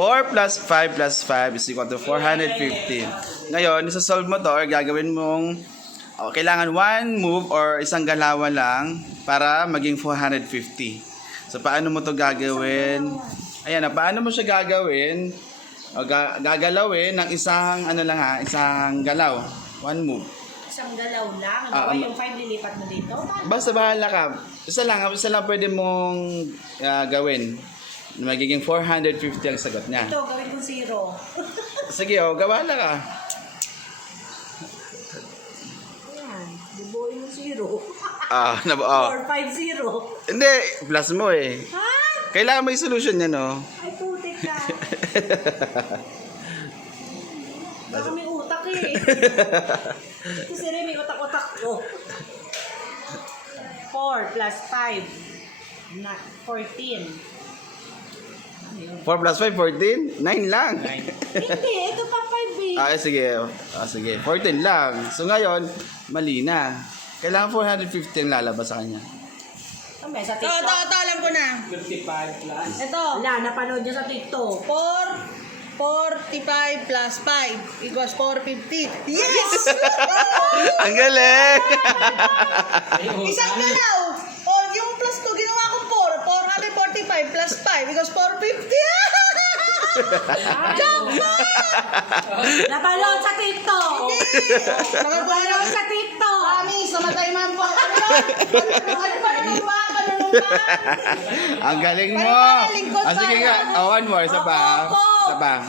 4 plus 5 plus 5 is equal to 415. Ngayon, isa-solve mo to or gagawin mong kailangan one move or isang galawan lang para maging 450. So, paano mo to gagawin? Ayan na, paano mo siya gagawin? O, gagalawin ng isang, isang galaw. One move. Isang galaw lang. Ano yung 5 lilipat mo dito? Basta bahala ka. Isa lang pwede mong gawin. Magiging 450 ang sagot niya. Ito, gawin ko 0. Sige, gawala ka. Ayan, bubuoy mo 0. 450. Hindi, plus mo eh. Ha? Kailangan may solution yan, no? Ay, putik ka. Baka may utak eh. Kasi rin may utak-utak ko. 4 plus 5. 14. 4 plus 5, 14? 9 lang. Hindi, ito pa 5 eh. Sige. 14 lang. So ngayon, mali na. Kailangan 450 ang lalabas sa kanya. May sa TikTok. Ito, alam ko na. 55 plus. Ito, Wala, napanood niya sa TikTok. 45 plus 5 equals 450. Yes! Ang galing! Isang galaw. O, yung plus 2, ginawa ko 445 plus 5 equals 450. Napanood sa TikTok. Napanood sa TikTok. Promise, namatay man po. Ano ba? Ang galing mo! Parang lingkod Sige pa. nga. One more. Isa pa. Opo. Isa pa.